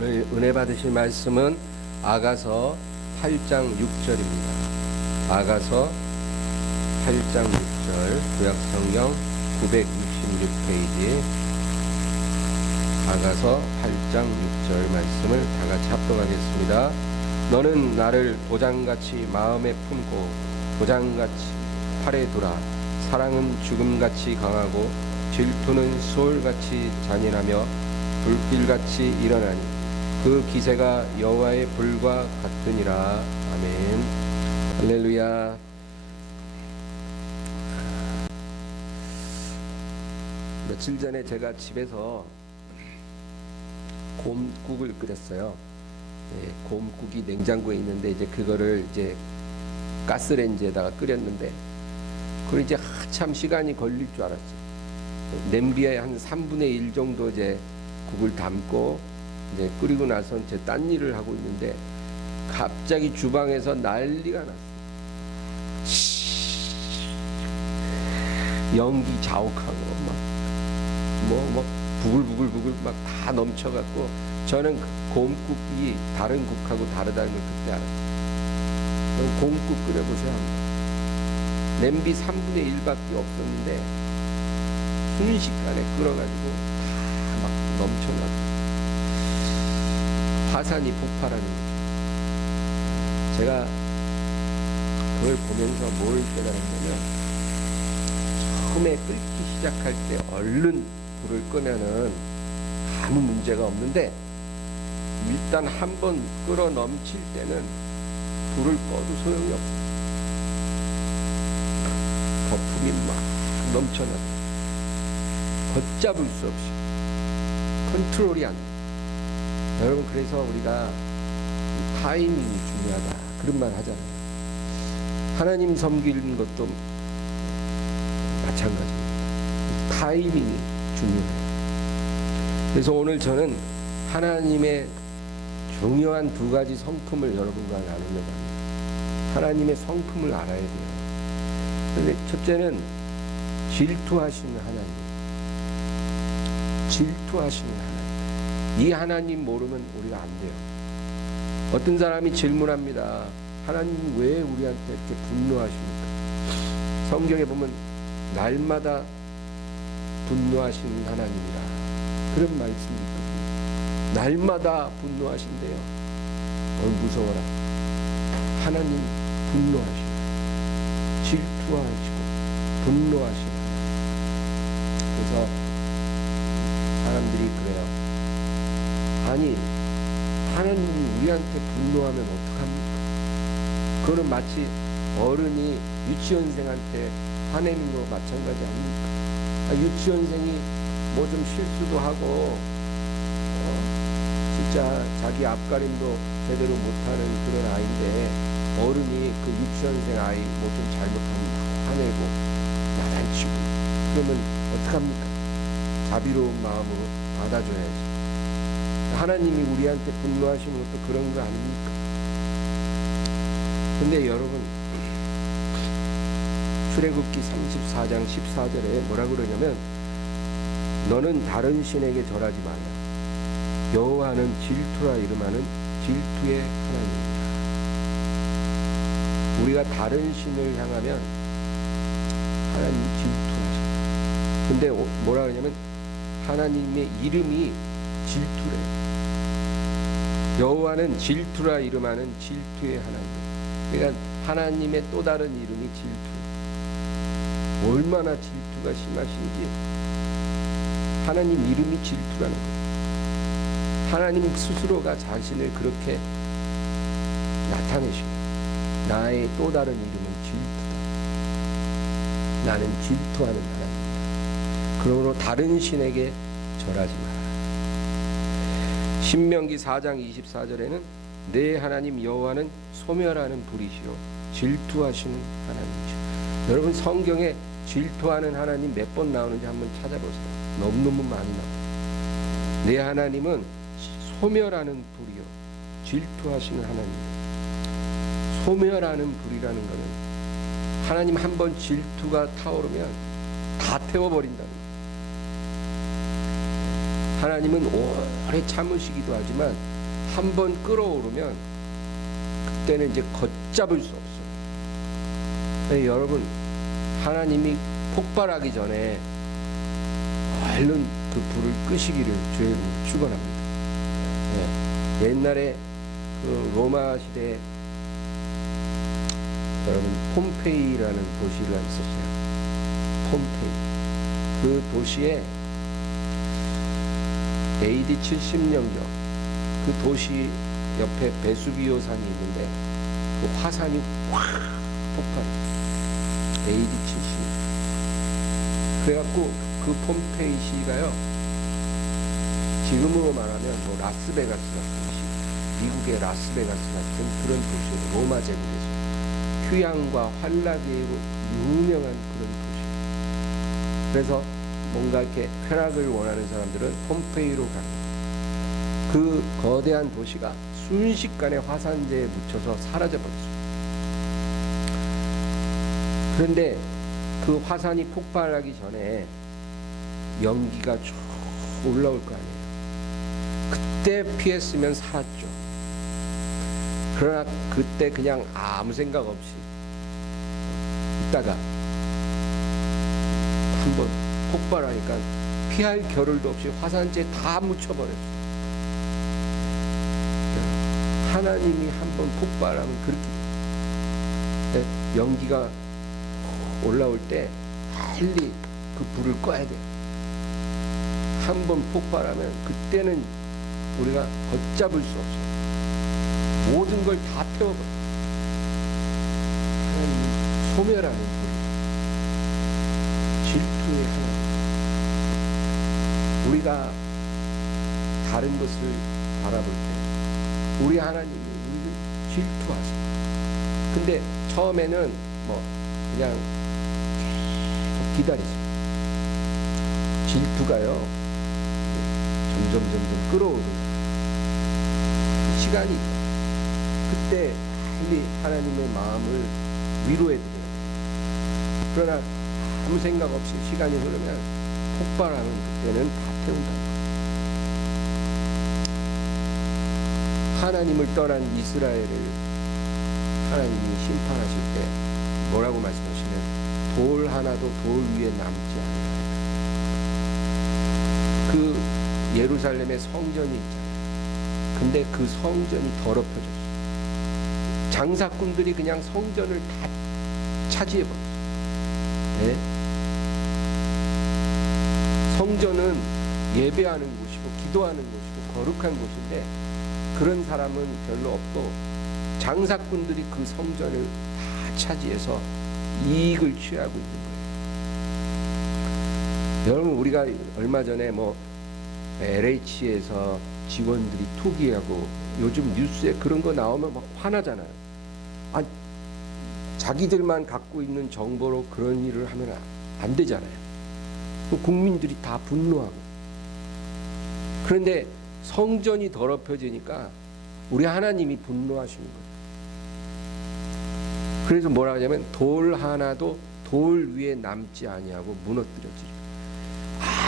오늘 은혜 받으실 말씀은 아가서 8장 6절입니다. 아가서 8장 6절 구약성경 966페이지 아가서 8장 6절 말씀을 다같이 합독하겠습니다. 너는 나를 도장같이 마음에 품고 도장같이 팔에 두라. 사랑은 죽음같이 강하고 질투는 수월같이 잔인하며 불길같이 일어나니 그 기세가 여호와의 불과 같으니라. 아멘. 할렐루야. 며칠 전에 제가 집에서 곰국을 끓였어요. 곰국이 냉장고에 있는데 이제 그거를 이제 가스레인지에다가 끓였는데 그걸 이제 한참 시간이 걸릴 줄 알았어요. 냄비에 한 3분의 1 정도 이제 국을 담고 이제 끓이고 나서 제 딴 일을 하고 있는데 갑자기 주방에서 난리가 났어요. 연기 자욱하고 막 부글부글 막 다 넘쳐갖고 저는 곰국이 다른 국하고 다르다는 걸 그때 알았어요. 곰국 끓여보셔야 합니다. 냄비 3분의 1밖에 없었는데 순식간에 끓어가지고 다 막 넘쳐나고 화산이 폭발하는 거죠. 제가 그걸 보면서 뭘 깨달았냐면 처음에 끓기 시작할 때 얼른 불을 끄면은 아무 문제가 없는데 일단 한번 끓어 넘칠 때는 불을 꺼도 소용이 없어요. 거품이 막 넘쳐나고 걷잡을 수 없이 컨트롤이 안 돼요. 여러분, 그래서 우리가 타이밍이 중요하다 그런 말 하잖아요. 하나님 섬기는 것도 마찬가지입니다. 타이밍이 중요해요. 그래서 오늘 저는 하나님의 중요한 두 가지 성품을 여러분과 나누려고 합니다. 하나님의 성품을 알아야 돼요. 근데 첫째는 질투하시는 하나님. 질투하시는 하나님. 이 하나님 모르면 우리가 안 돼요. 어떤 사람이 질문합니다. 하나님 왜 우리한테 이렇게 분노하십니까? 성경에 보면 날마다 분노하시는 하나님이라 그런 말씀이 있거든요. 날마다 분노하신대요. 무서워라. 하나님 분노하시고 질투하시고 분노하시고. 그래서 사람들이 그래요. 아니, 하나님이 우리한테 분노하면 어떡합니까? 그거는 마치 어른이 유치원생한테 화내는 거 마찬가지 아닙니까? 유치원생이 뭐 좀 실수도 하고 진짜 자기 앞가림도 제대로 못하는 그런 아이인데 어른이 그 유치원생 아이 뭐 좀 잘못하면 화내고 야단치고 그러면 어떡합니까? 자비로운 마음으로 받아줘야지. 하나님이 우리한테 분노하시는 것도 그런 거 아닙니까? 근데 여러분, 출애굽기 34장 14절에 뭐라 그러냐면 너는 다른 신에게 절하지 말라. 여호와는 질투라 이름하는 질투의 하나님이다. 우리가 다른 신을 향하면 하나님 질투하신다. 근데 뭐라 그러냐면 하나님의 이름이 질투래. 여호와는 질투라 이름하는 질투의 하나님. 그러니까 하나님의 또 다른 이름이 질투. 얼마나 질투가 심하신지 하나님 이름이 질투라는 거예요. 하나님 스스로가 자신을 그렇게 나타내시고 나의 또 다른 이름은 질투다. 나는 질투하는 하나님이다. 그러므로 다른 신에게 절하지 마라. 신명기 4장 24절에는 내 하나님 여호와는 소멸하는 불이시요 질투하시는 하나님이시오. 여러분, 성경에 질투하는 하나님 몇 번 나오는지 한번 찾아보세요. 너무너무 많이 나와요. 내 하나님은 소멸하는 불이요 질투하시는 하나님입니다. 소멸하는 불이라는 것은 하나님 한 번 질투가 타오르면 다 태워버린다는 거예요. 하나님은 오래 참으시기도 하지만 한 번 끌어오르면 그때는 이제 걷잡을 수 없어요. 네, 여러분, 하나님이 폭발하기 전에 얼른 그 불을 끄시기를 주의 이름으로 축원합니다. 네, 옛날에 그 로마 시대에 여러분 폼페이라는 도시가 있었어요. 폼페이. 그 도시에 AD 70년경 그 도시 옆에 베수비오 산이 있는데 그 화산이 확 폭발했어요. AD 70년. 그래갖고 그 폼페이시가요, 지금으로 말하면 뭐 라스베가스 같은 도시, 미국의 라스베가스 같은 그런 도시예요. 로마 제국에서 휴양과 환락의 유명한 그런 도시. 그래서 뭔가 이렇게 쾌락을 원하는 사람들은 폼페이로 갑니다. 그 거대한 도시가 순식간에 화산재에 묻혀서 사라져버렸습니다. 그런데 그 화산이 폭발하기 전에 연기가 쭉 올라올 거 아니에요. 그때 피했으면 살았죠. 그러나 그때 그냥 아무 생각 없이 있다가 한번 폭발하니까 피할 겨를도 없이 화산재에 다 묻혀버렸어요. 하나님이 한번 폭발하면 그렇게 돼요. 연기가 올라올 때 빨리 그 불을 꺼야 돼요. 한번 폭발하면 그때는 우리가 걷잡을 수 없어요. 모든 걸 다 태워버려요. 하나님이 소멸하는 불, 질투의 하나님. 우리가 다른 것을 바라볼 때 우리 하나님이 우리를 질투하세요. 근데 처음에는 뭐 그냥 계속 기다리세요. 질투가요 점점 끌어오르는 시간이 있어요. 그때 빨리 하나님의 마음을 위로해드려요. 그러나 아무 생각 없이 시간이 흐르면 폭발하는 그때는 다 태운다. 하나님을 떠난 이스라엘을 하나님이 심판하실 때 뭐라고 말씀하시면 돌 하나도 돌 위에 남지 않아요. 그 예루살렘에 성전이 있잖아요. 근데 그 성전이 더럽혀졌어요. 장사꾼들이 그냥 성전을 다 차지해버렸어요. 네? 성전은 예배하는 곳이고 기도하는 곳이고 거룩한 곳인데 그런 사람은 별로 없고 장사꾼들이 그 성전을 다 차지해서 이익을 취하고 있는 거예요. 여러분, 우리가 얼마 전에 뭐 LH에서 직원들이 투기하고 요즘 뉴스에 그런 거 나오면 막 화나잖아요. 아, 자기들만 갖고 있는 정보로 그런 일을 하면 안 되잖아요. 국민들이 다 분노하고. 그런데 성전이 더럽혀지니까 우리 하나님이 분노하시는 거예요. 그래서 뭐라 하냐면 돌 하나도 돌 위에 남지 아니하고 무너뜨려지리라.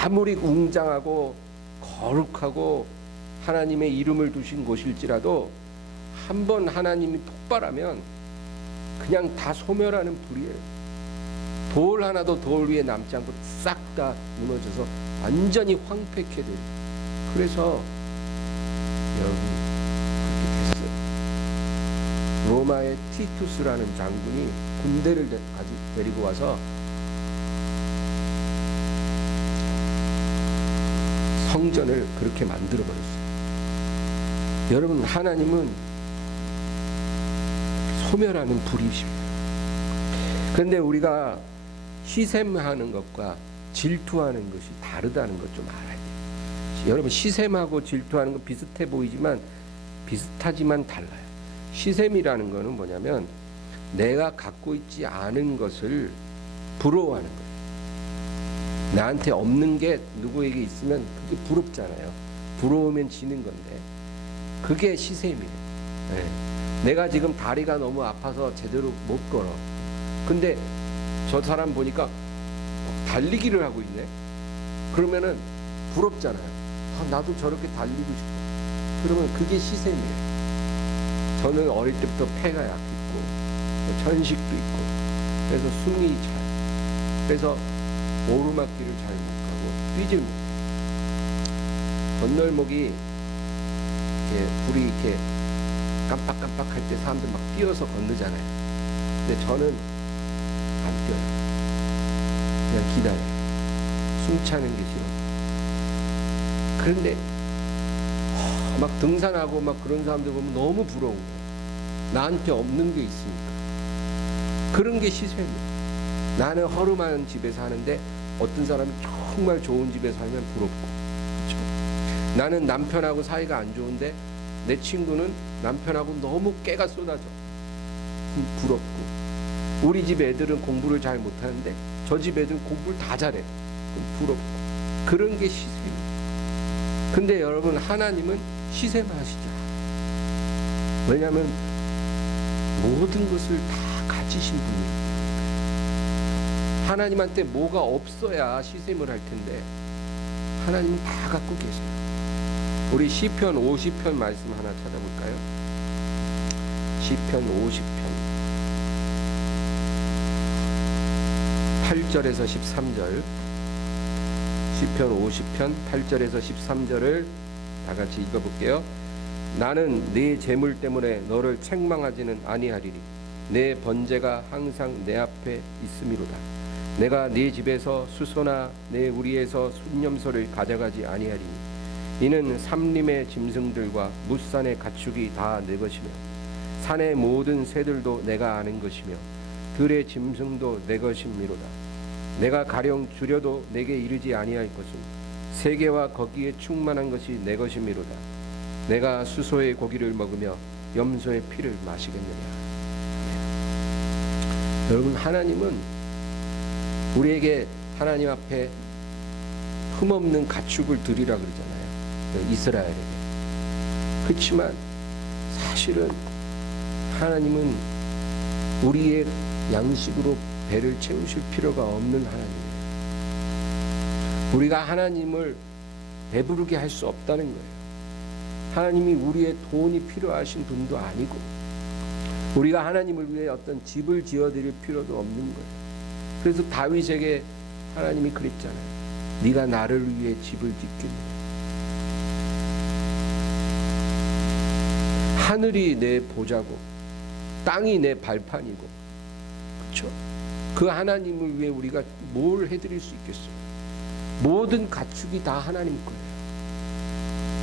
아무리 웅장하고 거룩하고 하나님의 이름을 두신 곳일지라도 한번 하나님이 폭발하면 그냥 다 소멸하는 불이에요. 돌 하나도 돌 위에 남지 않고 싹 다 무너져서 완전히 황폐케 돼요. 그래서 여러분 그렇게 됐어요. 로마의 티투스라는 장군이 군대를 데리고 와서 성전을 그렇게 만들어 버렸어요. 여러분, 하나님은 소멸하는 불이십니다. 그런데 우리가 시샘하는 것과 질투하는 것이 다르다는 것 좀 알아야 돼요. 여러분, 시샘하고 질투하는 건 비슷해 보이지만 비슷하지만 달라요. 시샘이라는 것은 뭐냐면 내가 갖고 있지 않은 것을 부러워하는 거예요. 나한테 없는 게 누구에게 있으면 그게 부럽잖아요. 부러우면 지는 건데 그게 시샘이에요. 네. 내가 지금 다리가 너무 아파서 제대로 못 걸어. 근데 저 사람 보니까 달리기를 하고 있네. 그러면은 부럽잖아요. 나도 저렇게 달리고 싶어. 그러면 그게 시샘이에요. 저는 어릴 때부터 폐가 약했고 천식도 있고 그래서 숨이 잘, 그래서 오르막길을 잘 못 가고 뛰질 못. 건널목이 이렇게 불이 이렇게 깜빡깜빡할 때 사람들 막 뛰어서 건너잖아요. 근데 저는 안 뛰어요. 그냥 기다려요. 숨 차는 게 싫어. 그런데 막 등산하고 막 그런 사람들 보면 너무 부러운 거예요. 나한테 없는 게 있으니까. 그런 게 시샘이에요. 나는 허름한 집에 사는데 어떤 사람이 정말 좋은 집에 살면 부럽고, 그렇죠? 나는 남편하고 사이가 안 좋은데 내 친구는 남편하고 너무 깨가 쏟아져. 부럽고. 우리 집 애들은 공부를 잘 못하는데 저 집 애들은 공부를 다 잘해. 부럽고. 그런 게 시샘이에요. 근데 여러분, 하나님은 시샘하시죠. 왜냐하면 모든 것을 다 가지신 분이에요. 하나님한테 뭐가 없어야 시샘을 할 텐데 하나님은 다 갖고 계세요. 우리 시편 50편 말씀 하나 찾아볼까요? 시편 50편 8절에서 13절. 시편 50편 8절에서 13절을 다 같이 읽어볼게요. 나는 네 재물 때문에 너를 책망하지는 아니하리니 내 번제가 항상 내 앞에 있음이로다. 내가 네 집에서 수소나 내 우리에서 순념소를 가져가지 아니하리니 이는 삼림의 짐승들과 뭇산의 가축이 다 내 것이며 산의 모든 새들도 내가 아는 것이며 들의 짐승도 내 것임이로다. 내가 가령 줄여도 내게 이르지 아니할 것은 세계와 거기에 충만한 것이 내 것임이로다. 내가 수소의 고기를 먹으며 염소의 피를 마시겠느냐. 여러분, 하나님은 우리에게 하나님 앞에 흠없는 가축을 드리라 그러잖아요. 이스라엘에게. 그렇지만 사실은 하나님은 우리의 양식으로 배를 채우실 필요가 없는 하나님이에요. 우리가 하나님을 배부르게 할 수 없다는 거예요. 하나님이 우리의 돈이 필요하신 분도 아니고 우리가 하나님을 위해 어떤 집을 지어드릴 필요도 없는 거예요. 그래서 다윗에게 하나님이 그랬잖아요. 네가 나를 위해 집을 짓겠느냐. 하늘이 내 보좌고 땅이 내 발판이고, 그렇죠? 그 하나님을 위해 우리가 뭘 해드릴 수 있겠어요? 모든 가축이 다 하나님 거예요.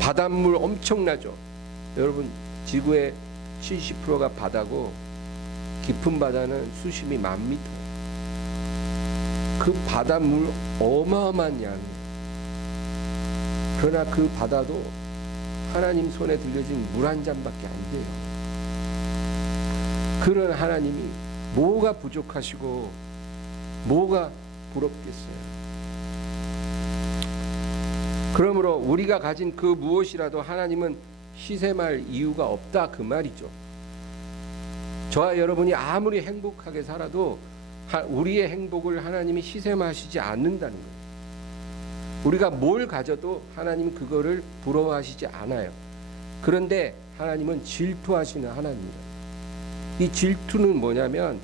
바닷물 엄청나죠. 여러분, 지구의 70%가 바다고 깊은 바다는 수심이 10,000m. 그 바닷물 어마어마한 양이에요. 그러나 그 바다도 하나님 손에 들려진 물 한 잔밖에 안 돼요. 그런 하나님이 뭐가 부족하시고 뭐가 부럽겠어요? 그러므로 우리가 가진 그 무엇이라도 하나님은 시샘할 이유가 없다, 그 말이죠. 저와 여러분이 아무리 행복하게 살아도 우리의 행복을 하나님이 시샘하시지 않는다는 거예요. 우리가 뭘 가져도 하나님은 그거를 부러워하시지 않아요. 그런데 하나님은 질투하시는 하나님입니다. 이 질투는 뭐냐면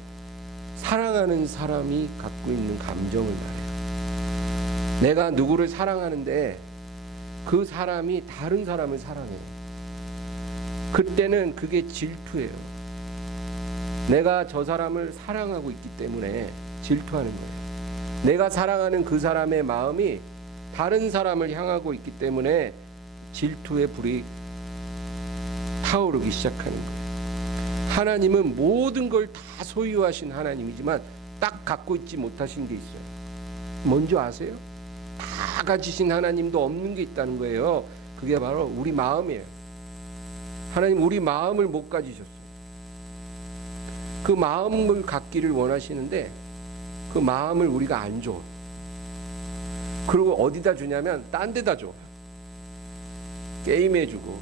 사랑하는 사람이 갖고 있는 감정을 말해요. 내가 누구를 사랑하는데 그 사람이 다른 사람을 사랑해요. 그때는 그게 질투예요. 내가 저 사람을 사랑하고 있기 때문에 질투하는 거예요. 내가 사랑하는 그 사람의 마음이 다른 사람을 향하고 있기 때문에 질투의 불이 타오르기 시작하는 거예요. 하나님은 모든 걸 다 소유하신 하나님이지만 딱 갖고 있지 못하신 게 있어요. 뭔지 아세요? 다 가지신 하나님도 없는 게 있다는 거예요. 그게 바로 우리 마음이에요. 하나님 우리 마음을 못 가지셨어요. 그 마음을 갖기를 원하시는데 그 마음을 우리가 안 줘. 그리고 어디다 주냐면 딴 데다 줘. 게임해 주고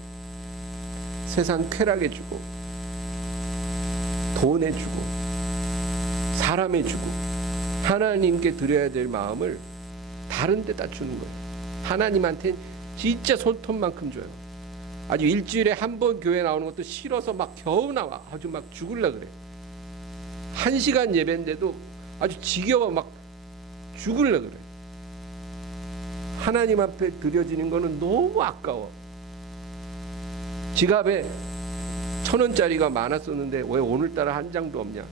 세상 쾌락해 주고 돈 해주고 사람 해주고 하나님께 드려야 될 마음을 다른 데다 주는 거예요. 하나님한테 진짜 손톱만큼 줘요. 아주 일주일에 한 번 교회 나오는 것도 싫어서 막 겨우 나와. 아주 막 죽을라 그래. 1시간 예배인데도 아주 지겨워 막 죽을라 그래. 하나님 앞에 드려지는 거는 너무 아까워. 지갑에 1,000원짜리가 많았었는데 왜 오늘따라 한 장도 없냐?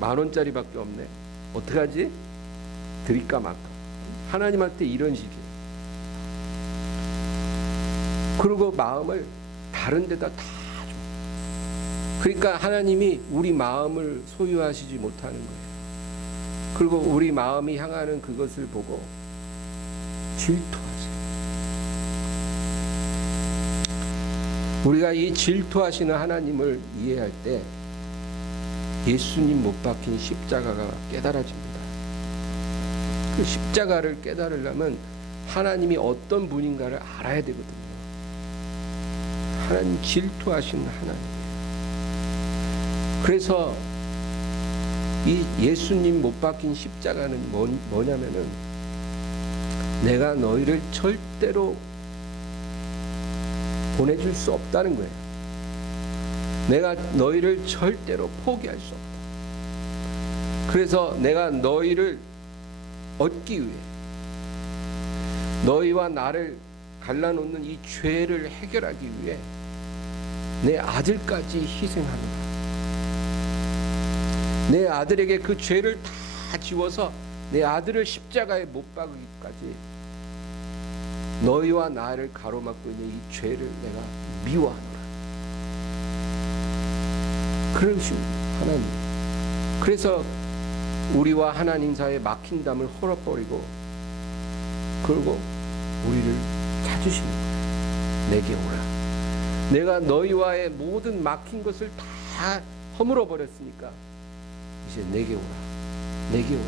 10,000원짜리밖에 없네. 어떡하지? 드릴까 말까? 하나님한테 이런 식이에요. 그리고 마음을 다른 데다 다 줘. 그러니까 하나님이 우리 마음을 소유하시지 못하는 거예요. 그리고 우리 마음이 향하는 그것을 보고 질투하세요. 우리가 이 질투하시는 하나님을 이해할 때 예수님 못 박힌 십자가가 깨달아집니다. 그 십자가를 깨달으려면 하나님이 어떤 분인가를 알아야 되거든요. 하나님 질투하시는 하나님이에요. 그래서 이 예수님 못 박힌 십자가는 뭐냐면은 내가 너희를 절대로 보내줄 수 없다는 거예요. 내가 너희를 절대로 포기할 수 없다. 그래서 내가 너희를 얻기 위해 너희와 나를 갈라놓는 이 죄를 해결하기 위해 내 아들까지 희생하노라. 내 아들에게 그 죄를 다 지워서 내 아들을 십자가에 못 박기까지 너희와 나를 가로막고 있는 이 죄를 내가 미워하노라. 그러신 하나님. 그래서 우리와 하나님 사이에 막힌 담을 헐어버리고 그리고 우리를 찾으시는 거예요. 내게 오라. 내가 너희와의 모든 막힌 것을 다 허물어 버렸으니까 이제 내게 오라. 내게 오라.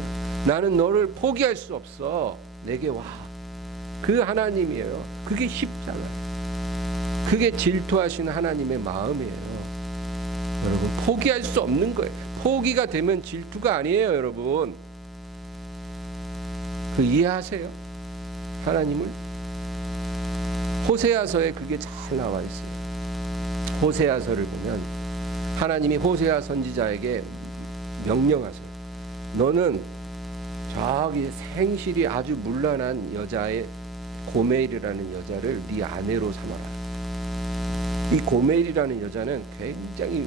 나는 너를 포기할 수 없어. 내게 와. 그 하나님이에요. 그게 십자가. 그게 질투하시는 하나님의 마음이에요. 여러분, 포기할 수 없는 거예요. 포기가 되면 질투가 아니에요, 여러분. 그 이해하세요? 하나님을? 호세아서에 그게 잘 나와 있어요. 호세아서를 보면 하나님이 호세아 선지자에게 명령하세요. 너는 저기 생실이 아주 문란한 여자의 고멜이라는 여자를 네 아내로 삼아라. 이 고멜이라는 여자는 굉장히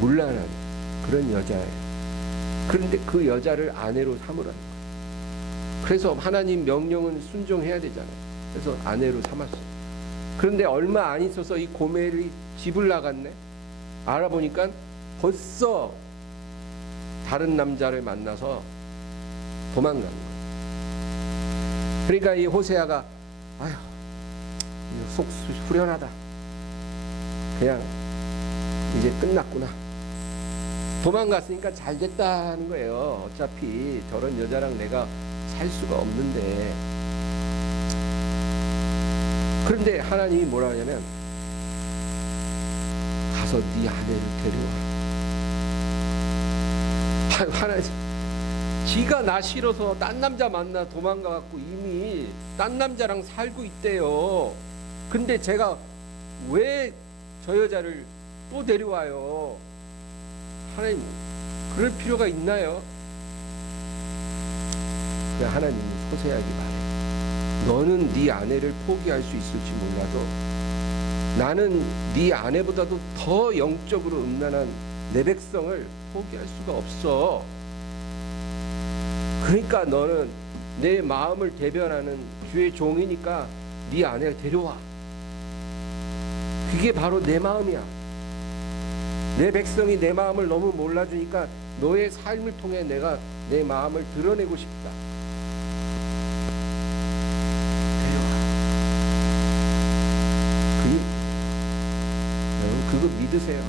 문란한 그런 여자예요. 그런데 그 여자를 아내로 삼으라는 거예요. 그래서 하나님 명령은 순종해야 되잖아요. 그래서 아내로 삼았어요. 그런데 얼마 안 있어서 이 고멜이 집을 나갔네. 알아보니까 벌써 다른 남자를 만나서 도망간 거예요. 그러니까 이 호세아가 아휴 속 후련하다. 그냥 이제 끝났구나. 도망갔으니까 잘 됐다는 거예요. 어차피 저런 여자랑 내가 살 수가 없는데. 그런데 하나님이 뭐라 하냐면 가서 네 아내를 데려와. 하나님 지가 나 싫어서 딴 남자 만나 도망가갖고 이미 딴 남자랑 살고 있대요. 근데 제가 왜 저 여자를 또 데려와요? 하나님 그럴 필요가 있나요? 하나님이 호세아에게 말해. 너는 네 아내를 포기할 수 있을지 몰라도 나는 네 아내보다도 더 영적으로 음란한 내 백성을 포기할 수가 없어. 그러니까 너는 내 마음을 대변하는 주의 종이니까 네 아내를 데려와. 그게 바로 내 마음이야. 내 백성이 내 마음을 너무 몰라주니까 너의 삶을 통해 내가 내 마음을 드러내고 싶다. 데려와. 여러분 그거 믿으세요?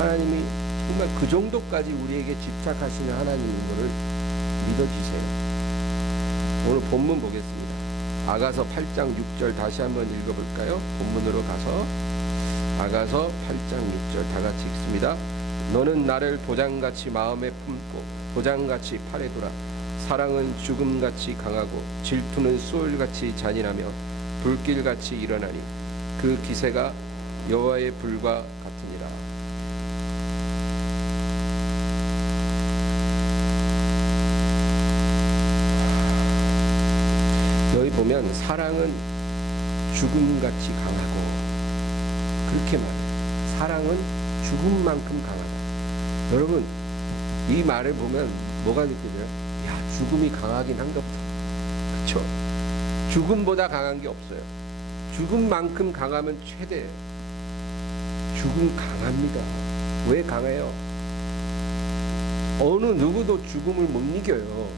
하나님이 정말 그 정도까지 우리에게 집착하시는 하나님인 것을 믿어주세요. 오늘 본문 보겠습니다. 아가서 8장 6절 다시 한번 읽어볼까요? 본문으로 가서 아가서 8장 6절 다 같이 읽습니다. 너는 나를 보장같이 마음에 품고 보장같이 팔에 두라. 사랑은 죽음같이 강하고 질투는 수월같이 잔인하며 불길같이 일어나니 그 기세가 여호와의 불과 같으니라. 여기 보면 사랑은 죽음같이 강하고 그렇게 말해요. 사랑은 죽음만큼 강하다. 여러분 이 말을 보면 뭐가 느껴져요? 야, 죽음이 강하긴 한가 보다. 그렇죠? 죽음보다 강한 게 없어요. 죽음만큼 강하면 최대예요. 죽음 강합니다. 왜 강해요? 어느 누구도 죽음을 못 이겨요.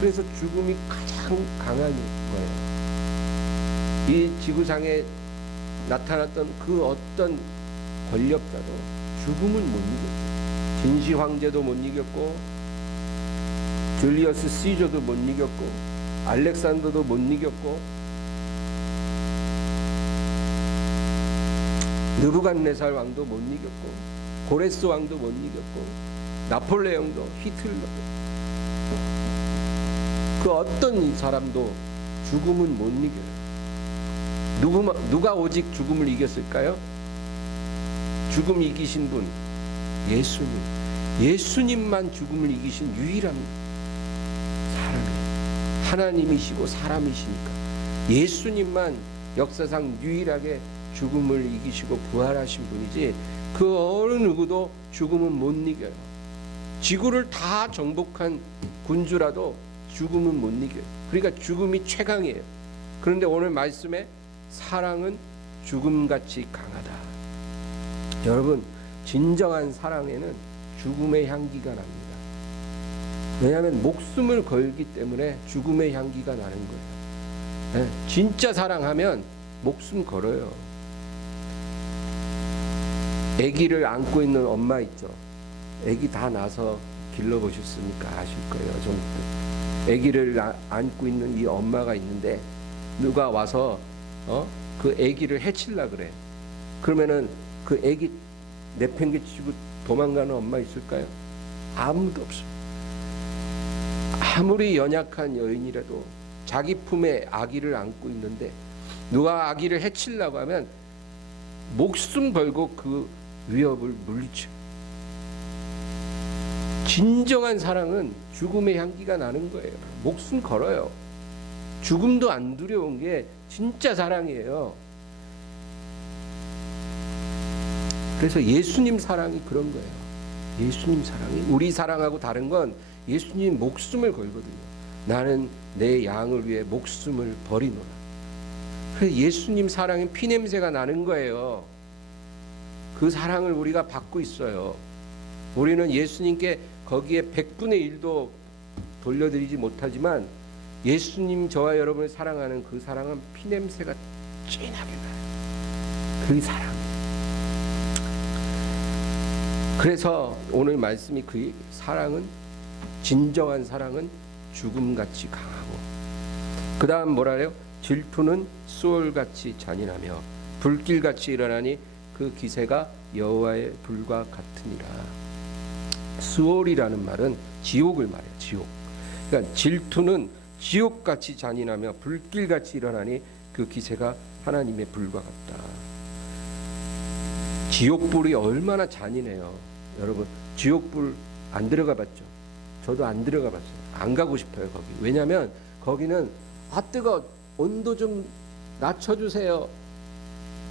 그래서 죽음이 가장 강한 거예요. 이 지구상에 나타났던 그 어떤 권력자도 죽음을 못 이겼죠. 진시 황제도 못 이겼고, 줄리어스 시저도 못 이겼고, 알렉산더도 못 이겼고, 느부갓네살 왕도 못 이겼고, 고레스 왕도 못 이겼고, 나폴레옹도, 히틀러도, 그 어떤 사람도 죽음은 못 이겨요. 누가 오직 죽음을 이겼을까요? 죽음 이기신 분, 예수님. 예수님만 죽음을 이기신 유일한 사람이에요. 하나님이시고 사람이시니까 예수님만 역사상 유일하게 죽음을 이기시고 부활하신 분이지 그 어느 누구도 죽음은 못 이겨요. 지구를 다 정복한 군주라도 죽음은 못 이겨요. 그러니까 죽음이 최강이에요. 그런데 오늘 말씀에 사랑은 죽음같이 강하다. 여러분 진정한 사랑에는 죽음의 향기가 납니다. 왜냐하면 목숨을 걸기 때문에 죽음의 향기가 나는 거예요. 진짜 사랑하면 목숨 걸어요. 아기를 안고 있는 엄마 있죠. 아기 다 낳아서 길러보셨으니까 아실 거예요. 좀 아기를 안고 있는 이 엄마가 있는데 누가 와서 그 아기를 해치려 그래. 그러면은 그 아기 내팽개치고 도망가는 엄마 있을까요? 아무도 없어요. 아무리 연약한 여인이라도 자기 품에 아기를 안고 있는데 누가 아기를 해치려고 하면 목숨 걸고 그 위협을 물리쳐. 진정한 사랑은 죽음의 향기가 나는 거예요. 목숨 걸어요. 죽음도 안 두려운 게 진짜 사랑이에요. 그래서 예수님 사랑이 그런 거예요. 예수님 사랑이 우리 사랑하고 다른 건 예수님 목숨을 걸거든요. 나는 내 양을 위해 목숨을 버리노라. 그래서 예수님 사랑은 피냄새가 나는 거예요. 그 사랑을 우리가 받고 있어요. 우리는 예수님께 거기에 100분의 1도 돌려드리지 못하지만 예수님 저와 여러분을 사랑하는 그 사랑은 피냄새가 진하게 나요. 그게 사랑이에요. 그래서 오늘 말씀이 그 얘기예요. 사랑은 진정한 사랑은 죽음같이 강하고 그 다음 뭐라래요? 질투는 수월같이 잔인하며 불길같이 일어나니 그 기세가 여호와의 불과 같으니라. 수월이라는 말은 지옥을 말해요. 지옥. 그러니까 질투는 지옥같이 잔인하며 불길같이 일어나니 그 기세가 하나님의 불과 같다. 지옥불이 얼마나 잔인해요. 여러분 지옥불 안 들어가 봤죠? 저도 안 들어가 봤어요. 안 가고 싶어요. 거기. 왜냐하면 거기는 뜨거 온도 좀 낮춰주세요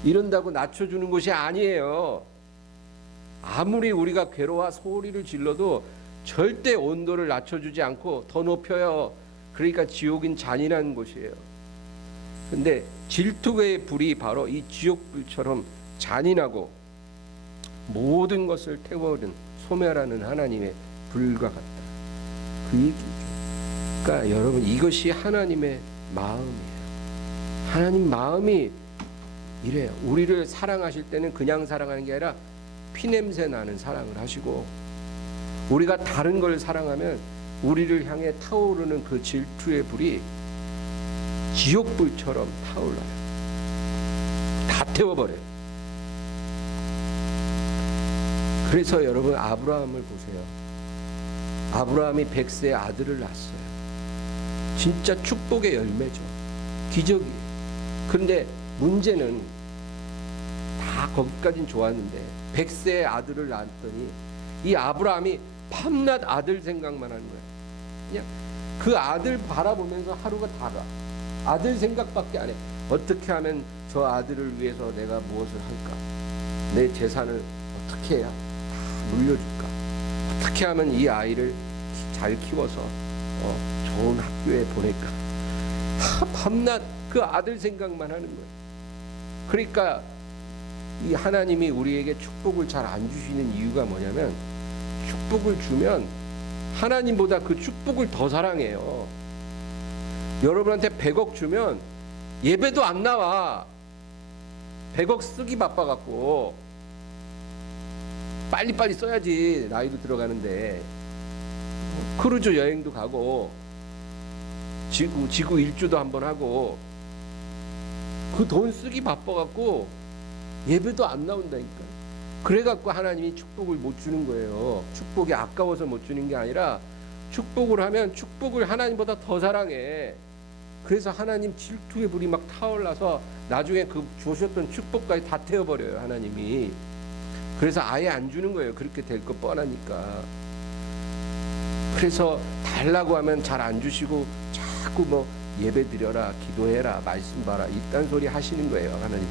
이런다고 낮춰주는 곳이 아니에요. 아무리 우리가 괴로워 소리를 질러도 절대 온도를 낮춰주지 않고 더 높여요. 그러니까 지옥인 잔인한 곳이에요. 근데 질투의 불이 바로 이 지옥불처럼 잔인하고 모든 것을 태워오는 소멸하는 하나님의 불과 같다. 그 얘기죠. 그러니까 여러분 이것이 하나님의 마음이에요. 하나님 마음이 이래요. 우리를 사랑하실 때는 그냥 사랑하는 게 아니라 피냄새 나는 사랑을 하시고 우리가 다른 걸 사랑하면 우리를 향해 타오르는 그 질투의 불이 지옥불처럼 타올라요. 다 태워버려요. 그래서 여러분 아브라함을 보세요. 아브라함이 100세의 아들을 낳았어요. 진짜 축복의 열매죠. 기적이에요. 그런데 문제는 다 거기까진 좋았는데 100세의 아들을 낳았더니 이 아브라함이 밤낮 아들 생각만 하는 거야. 그냥 그 아들 바라보면서 하루가 다가. 아들 생각밖에 안 해. 어떻게 하면 저 아들을 위해서 내가 무엇을 할까? 내 재산을 어떻게 해야 다 물려줄까? 어떻게 하면 이 아이를 잘 키워서 좋은 학교에 보낼까? 다 밤낮 그 아들 생각만 하는 거예요. 그러니까 이 하나님이 우리에게 축복을 잘 안 주시는 이유가 뭐냐면, 축복을 주면 하나님보다 그 축복을 더 사랑해요. 여러분한테 100억 주면 예배도 안 나와. 100억 쓰기 바빠갖고 빨리빨리 써야지 나이도 들어가는데, 크루즈 여행도 가고 지구 일주도 한번 하고 그 돈 쓰기 바빠갖고 예배도 안 나온다니까. 그래갖고 하나님이 축복을 못 주는 거예요. 축복이 아까워서 못 주는 게 아니라, 축복을 하면 축복을 하나님보다 더 사랑해. 그래서 하나님 질투의 불이 막 타올라서 나중에 그 주셨던 축복까지 다 태워버려요, 하나님이. 그래서 아예 안 주는 거예요. 그렇게 될 거 뻔하니까. 그래서 달라고 하면 잘 안 주시고 자꾸 뭐 예배 드려라, 기도해라, 말씀 봐라, 이딴 소리 하시는 거예요, 하나님.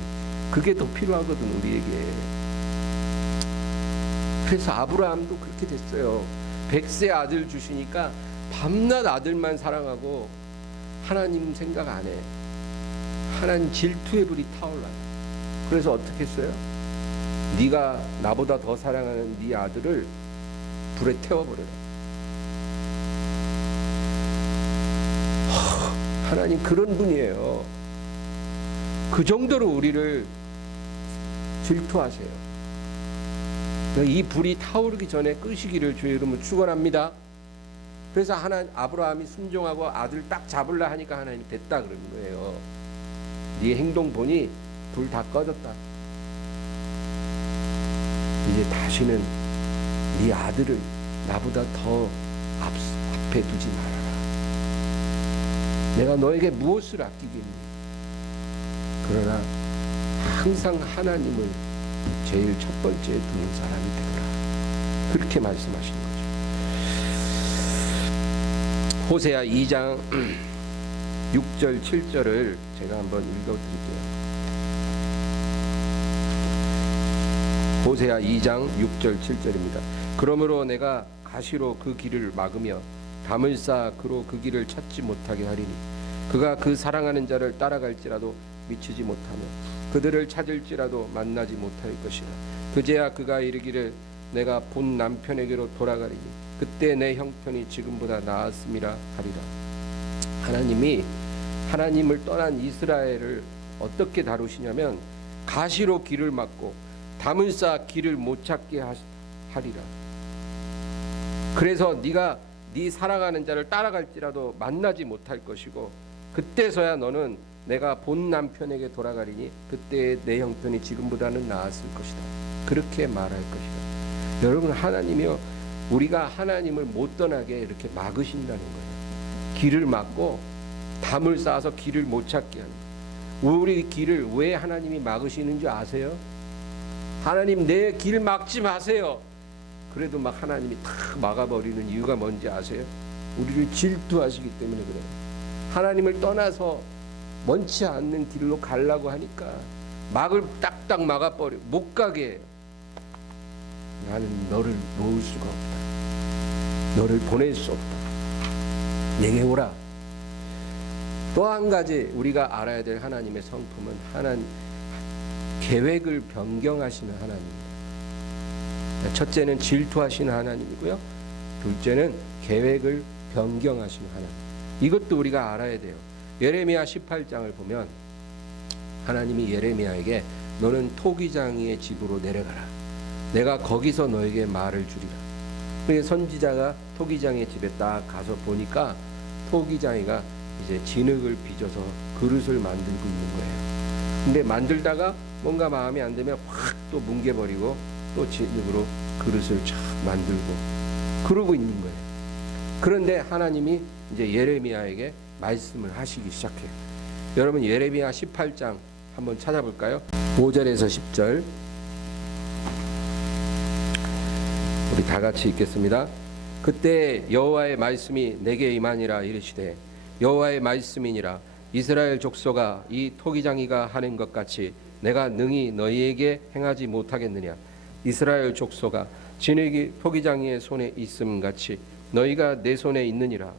그게 더 필요하거든, 우리에게. 그래서 아브라함도 그렇게 됐어요. 100세 아들 주시니까 밤낮 아들만 사랑하고 하나님 생각 안 해. 하나님 질투의 불이 타올라요. 그래서 어떻게 했어요? 네가 나보다 더 사랑하는 네 아들을 불에 태워버려라. 하나님 그런 분이에요. 그 정도로 우리를 질투하세요. 이 불이 타오르기 전에 끄시기를 주의 이름으로 축원합니다. 그래서 아브라함이 순종하고 아들 딱 잡으려 하니까 하나님 됐다 그러는 거예요. 네 행동 보니 불 다 꺼졌다. 이제 다시는 네 아들을 나보다 더 앞에 두지 말아라. 내가 너에게 무엇을 아끼겠니? 그러나 항상 하나님을 제일 첫 번째에 두는 사람이 되거라. 그렇게 말씀하신 거죠. 호세아 2장 6절 7절을 제가 한번 읽어드릴게요. 호세아 2장 6절 7절입니다. 그러므로 내가 가시로 그 길을 막으며 담을 쌓아 그로 그 길을 찾지 못하게 하리니 그가 그 사랑하는 자를 따라갈지라도 미치지 못하며 그들을 찾을지라도 만나지 못할 것이라. 그제야 그가 이르기를 내가 본 남편에게로 돌아가리니 그때 내 형편이 지금보다 나았음이라 하리라. 하나님이 하나님을 떠난 이스라엘을 어떻게 다루시냐면, 가시로 길을 막고 담을 쌓아 길을 못 찾게 하리라. 그래서 네가 네 사랑하는 자를 따라갈지라도 만나지 못할 것이고 그때서야 너는 내가 본 남편에게 돌아가리니 그때 내 형편이 지금보다는 나았을 것이다. 그렇게 말할 것이다. 여러분, 하나님이요, 우리가 하나님을 못 떠나게 이렇게 막으신다는 거예요. 길을 막고 담을 쌓아서 길을 못 찾게 하는 거예요. 우리 길을 왜 하나님이 막으시는 줄 아세요? 하나님 내 길 막지 마세요. 그래도 막 하나님이 탁 막아버리는 이유가 뭔지 아세요? 우리를 질투하시기 때문에 그래요. 하나님을 떠나서 원치 않는 길로 가려고 하니까 막을 딱딱 막아버려 못 가게 해요. 나는 너를 놓을 수가 없다. 너를 보낼 수 없다. 내게 오라. 또 한 가지 우리가 알아야 될 하나님의 성품은 하나님 계획을 변경하시는 하나님입니다. 첫째는 질투하시는 하나님이고요. 둘째는 계획을 변경하시는 하나님. 이것도 우리가 알아야 돼요. 예레미야 18장을 보면 하나님이 예레미야에게 너는 토기장이의 집으로 내려가라. 내가 거기서 너에게 말을 주리라. 그래서 선지자가 토기장의 집에 딱 가서 보니까 토기장이가 이제 진흙을 빚어서 그릇을 만들고 있는 거예요. 근데 만들다가 뭔가 마음에 안 들면 확 또 뭉개버리고 또 진흙으로 그릇을 쫙 만들고 그러고 있는 거예요. 그런데 하나님이 이제 예레미야에게 말씀을 하시기 시작해요. 여러분 예레미야 18장 한번 찾아볼까요? 5절에서 10절 우리 다 같이 읽겠습니다. 그때 여호와의 말씀이 내게 임하니라. 이르시되 여호와의 말씀이니라. 이스라엘 족속아, 이 토기장이가 하는 것 같이 내가 능히 너희에게 행하지 못하겠느냐. 이스라엘 족속아, 진흙이 토기장이의 손에 있음 같이 너희가 내 손에 있느니라.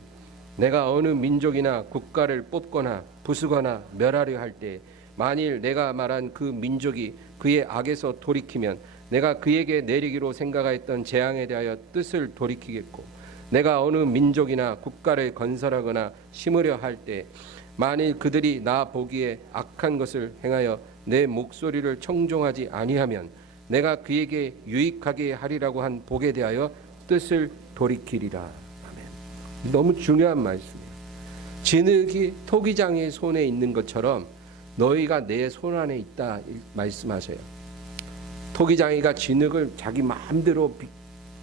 내가 어느 민족이나 국가를 뽑거나 부수거나 멸하려 할 때 만일 내가 말한 그 민족이 그의 악에서 돌이키면 내가 그에게 내리기로 생각하였던 재앙에 대하여 뜻을 돌이키겠고, 내가 어느 민족이나 국가를 건설하거나 심으려 할 때 만일 그들이 나 보기에 악한 것을 행하여 내 목소리를 청종하지 아니하면 내가 그에게 유익하게 하리라고 한 복에 대하여 뜻을 돌이키리라. 아멘. 너무 중요한 말씀이에요. 진흙이 토기장의 손에 있는 것처럼 너희가 내 손 안에 있다 말씀하세요. 토기장이가 진흙을 자기 마음대로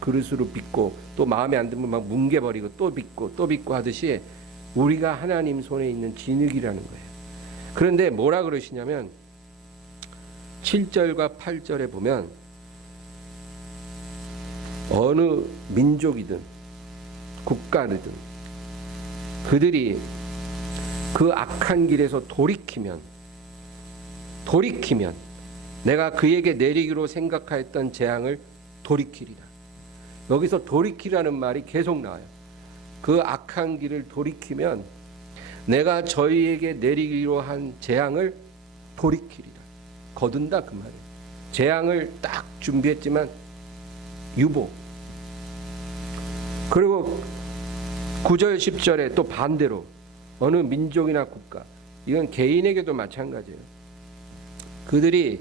그릇으로 빚고 또 마음에 안 들면 막 뭉개버리고 또 빚고 또 빚고 하듯이 우리가 하나님 손에 있는 진흙이라는 거예요. 그런데 뭐라 그러시냐면 7절과 8절에 보면 어느 민족이든 국가든 그들이 그 악한 길에서 돌이키면 내가 그에게 내리기로 생각하였던 재앙을 돌이키리라. 여기서 돌이키라는 말이 계속 나와요. 그 악한 길을 돌이키면 내가 저희에게 내리기로 한 재앙을 돌이키리라. 거둔다 그 말이에요. 재앙을 딱 준비했지만 유보. 그리고 9절 10절에 또 반대로 어느 민족이나 국가, 이건 개인에게도 마찬가지예요. 그들이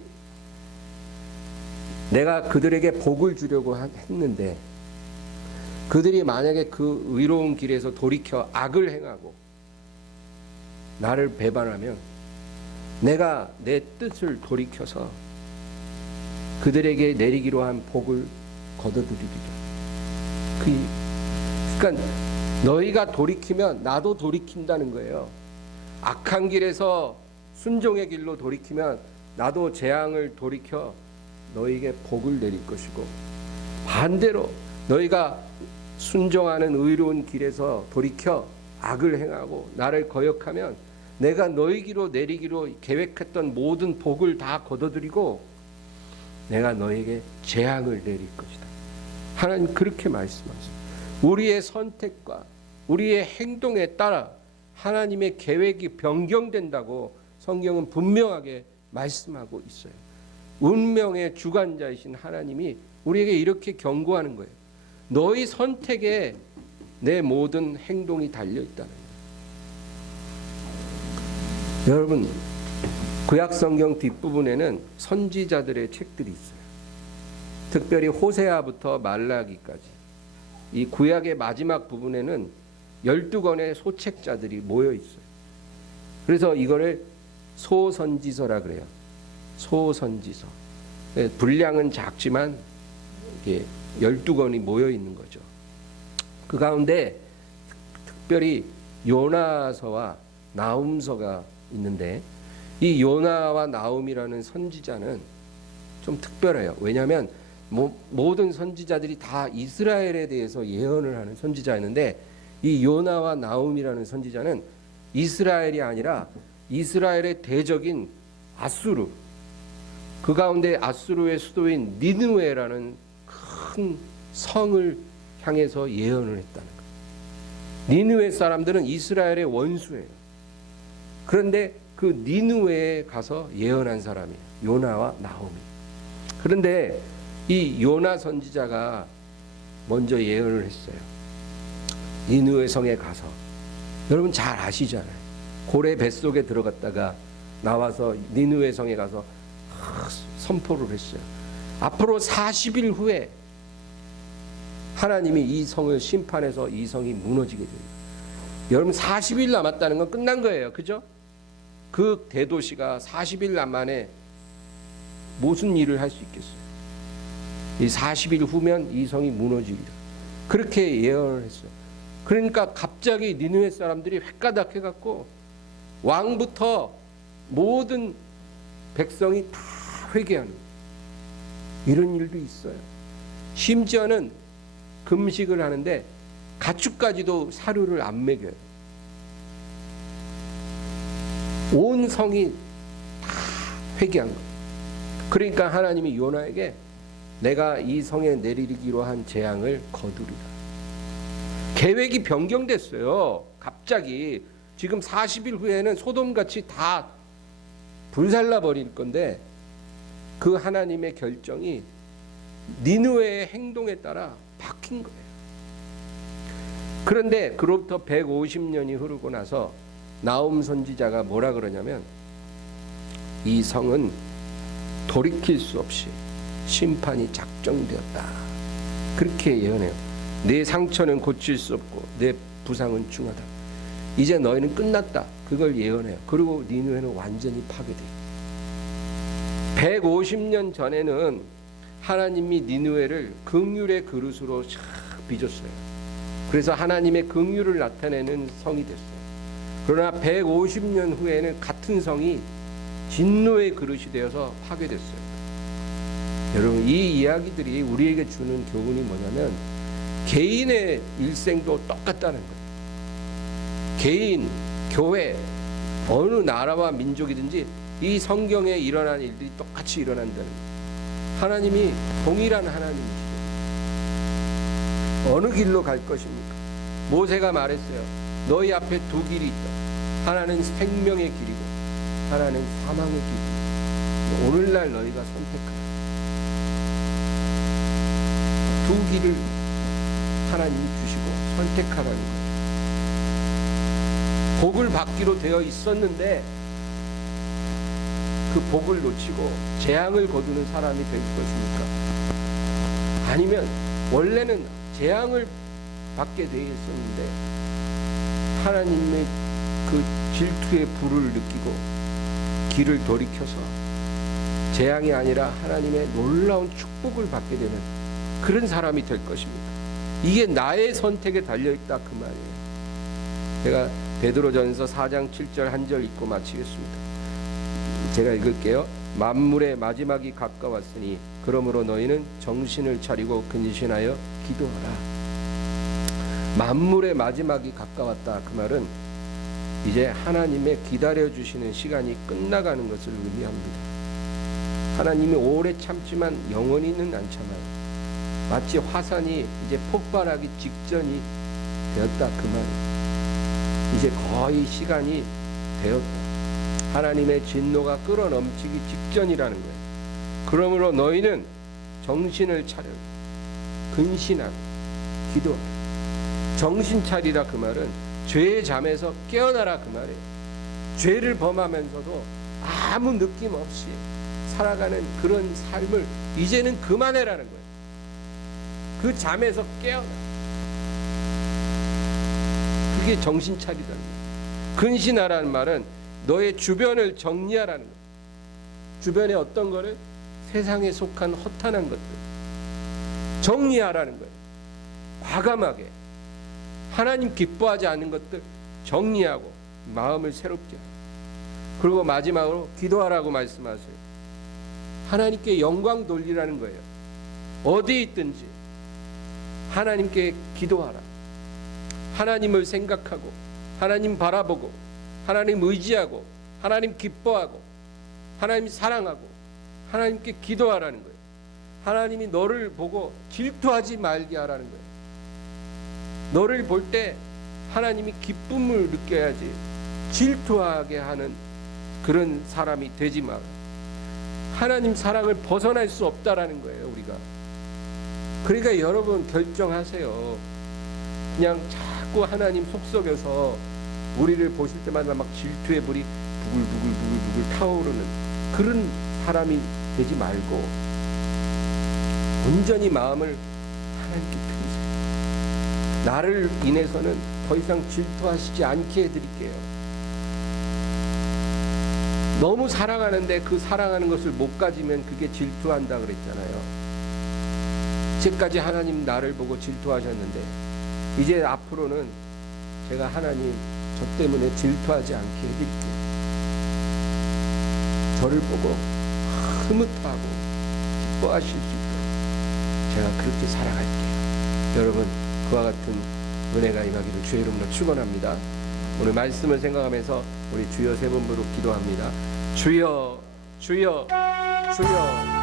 내가 그들에게 복을 주려고 했는데 그들이 만약에 그 의로운 길에서 돌이켜 악을 행하고 나를 배반하면 내가 내 뜻을 돌이켜서 그들에게 내리기로 한 복을 거둬들이리라. 그러니까 너희가 돌이키면 나도 돌이킨다는 거예요. 악한 길에서 순종의 길로 돌이키면 나도 재앙을 돌이켜 너희에게 복을 내릴 것이고, 반대로 너희가 순종하는 의로운 길에서 돌이켜 악을 행하고 나를 거역하면 내가 너희기로 내리기로 계획했던 모든 복을 다 거둬들이고 내가 너에게 재앙을 내릴 것이다. 하나님 그렇게 말씀하십니다. 우리의 선택과 우리의 행동에 따라 하나님의 계획이 변경된다고 성경은 분명하게 말씀하고 있어요. 운명의 주관자이신 하나님이 우리에게 이렇게 경고하는 거예요. 너희 선택에 내 모든 행동이 달려있다는 거예요. 여러분, 구약성경 뒷부분에는 선지자들의 책들이 있어요. 특별히 호세아부터 말라기까지 이 구약의 마지막 부분에는 12권의 소책자들이 모여 있어요. 그래서 이거를 소선지서라 그래요. 소선지서. 분량은 작지만 이게 12권이 모여 있는 거죠. 그 가운데 특별히 요나서와 나훔서가 있는데 이 요나와 나훔이라는 선지자는 좀 특별해요. 왜냐하면 모든 선지자들이 다 이스라엘에 대해서 예언을 하는 선지자였는데 이 요나와 나훔이라는 선지자는 이스라엘이 아니라 이스라엘의 대적인 아수르, 그 가운데 아수르의 수도인 니느웨라는 큰 성을 향해서 예언을 했다는 거예요. 니느웨 사람들은 이스라엘의 원수예요. 그런데 그 니느웨에 가서 예언한 사람이에요. 요나와 나홈이. 그런데 이 요나 선지자가 먼저 예언을 했어요. 니느웨 성에 가서. 여러분 잘 아시잖아요. 고래 뱃속에 들어갔다가 나와서 니느웨 성에 가서 선포를 했어요. 앞으로 40일 후에 하나님이 이 성을 심판해서 이 성이 무너지게 됩니다. 여러분 40일 남았다는 건 끝난 거예요. 그죠? 그 대도시가 40일 만에 무슨 일을 할 수 있겠어요? 이 40일 후면 이 성이 무너지리라. 그렇게 예언을 했어요. 그러니까 갑자기 니느웨 사람들이 획가닥해갖고 왕부터 모든 백성이 다 회개하는 이런 일도 있어요. 심지어는 금식을 하는데 가축까지도 사료를 안 먹여요. 온 성이 다 회개한 거예요. 그러니까 하나님이 요나에게 내가 이 성에 내리기로 한 재앙을 거두리라. 계획이 변경됐어요. 갑자기 지금 40일 후에는 소돔같이 다 불살라 버릴 건데 그 하나님의 결정이 니느웨의 행동에 따라 바뀐 거예요. 그런데 그로부터 150년이 흐르고 나서 나홈 선지자가 뭐라 그러냐면 이 성은 돌이킬 수 없이 심판이 작정되었다. 그렇게 예언해요. 내 상처는 고칠 수 없고 내 부상은 중하다. 이제 너희는 끝났다. 그걸 예언해요. 그리고 니느웨는 완전히 파괴돼요. 150년 전에는 하나님이 니느웨를 긍휼의 그릇으로 샥 빚었어요. 그래서 하나님의 긍휼을 나타내는 성이 됐어요. 그러나 150년 후에는 같은 성이 진노의 그릇이 되어서 파괴됐어요. 여러분, 이 이야기들이 우리에게 주는 교훈이 뭐냐면 개인의 일생도 똑같다는 거예요. 개인, 교회, 어느 나라와 민족이든지 이 성경에 일어난 일들이 똑같이 일어난다는 거예요. 하나님이 동일한 하나님이시죠. 어느 길로 갈 것입니까? 모세가 말했어요. 너희 앞에 두 길이 있다. 하나는 생명의 길이고 하나는 사망의 길이고 오늘날 너희가 선택하라. 두 길을 하나님이 주시고 선택하라는 거죠. 복을 받기로 되어 있었는데 그 복을 놓치고 재앙을 거두는 사람이 될 것입니까? 아니면 원래는 재앙을 받게 되어 있었는데 하나님의 그 질투의 불을 느끼고 길을 돌이켜서 재앙이 아니라 하나님의 놀라운 축복을 받게 되는 그런 사람이 될 것입니까? 이게 나의 선택에 달려있다 그 말이에요. 제가 베드로전서 4장 7절 한 절 읽고 마치겠습니다. 제가 읽을게요. 만물의 마지막이 가까웠으니 그러므로 너희는 정신을 차리고 근신하여 기도하라. 만물의 마지막이 가까웠다 그 말은 이제 하나님의 기다려주시는 시간이 끝나가는 것을 의미합니다. 하나님이 오래 참지만 영원히는 안 참아요. 마치 화산이 이제 폭발하기 직전이 되었다 그 말이에요. 이제 거의 시간이 되었다. 하나님의 진노가 끌어넘치기 직전이라는 거예요. 그러므로 너희는 정신을 차려 근신하고 기도하라. 정신 차리라 그 말은 죄의 잠에서 깨어나라 그 말이에요. 죄를 범하면서도 아무 느낌 없이 살아가는 그런 삶을 이제는 그만해라는 거예요. 그 잠에서 깨어나. 그게 정신 차리라는 거예요. 근신하라는 말은 너의 주변을 정리하라는 거예요. 주변에 어떤 거를 세상에 속한 허탄한 것들 정리하라는 거예요. 과감하게 하나님 기뻐하지 않는 것들 정리하고 마음을 새롭게 하고 그리고 마지막으로 기도하라고 말씀하세요. 하나님께 영광 돌리라는 거예요. 어디 있든지 하나님께 기도하라. 하나님을 생각하고 하나님 바라보고 하나님 의지하고 하나님 기뻐하고 하나님 사랑하고 하나님께 기도하라는 거예요. 하나님이 너를 보고 질투하지 말게 하라는 거예요. 너를 볼 때 하나님이 기쁨을 느껴야지 질투하게 하는 그런 사람이 되지 마. 하나님 사랑을 벗어날 수 없다라는 거예요, 우리가. 그러니까 여러분 결정하세요. 그냥 자꾸 하나님 속썩여서 우리를 보실 때마다 막 질투의 불이 부글부글 타오르는 그런 사람이 되지 말고 온전히 마음을 하나님께 드리세요. 나를 인해서는 더 이상 질투하시지 않게 해드릴게요. 너무 사랑하는데 그 사랑하는 것을 못 가지면 그게 질투한다 그랬잖아요. 이제까지 하나님 나를 보고 질투하셨는데 이제 앞으로는 제가 하나님 저 때문에 질투하지 않게 해드릴게요. 저를 보고 흐뭇하고 기뻐하실 수 있도록 제가 그렇게 살아갈게요. 여러분, 그와 같은 은혜가 임하기를 주의 이름으로 축원합니다. 오늘 말씀을 생각하면서 우리 주여 세 번 부르고 기도합니다. 주여, 주여, 주여.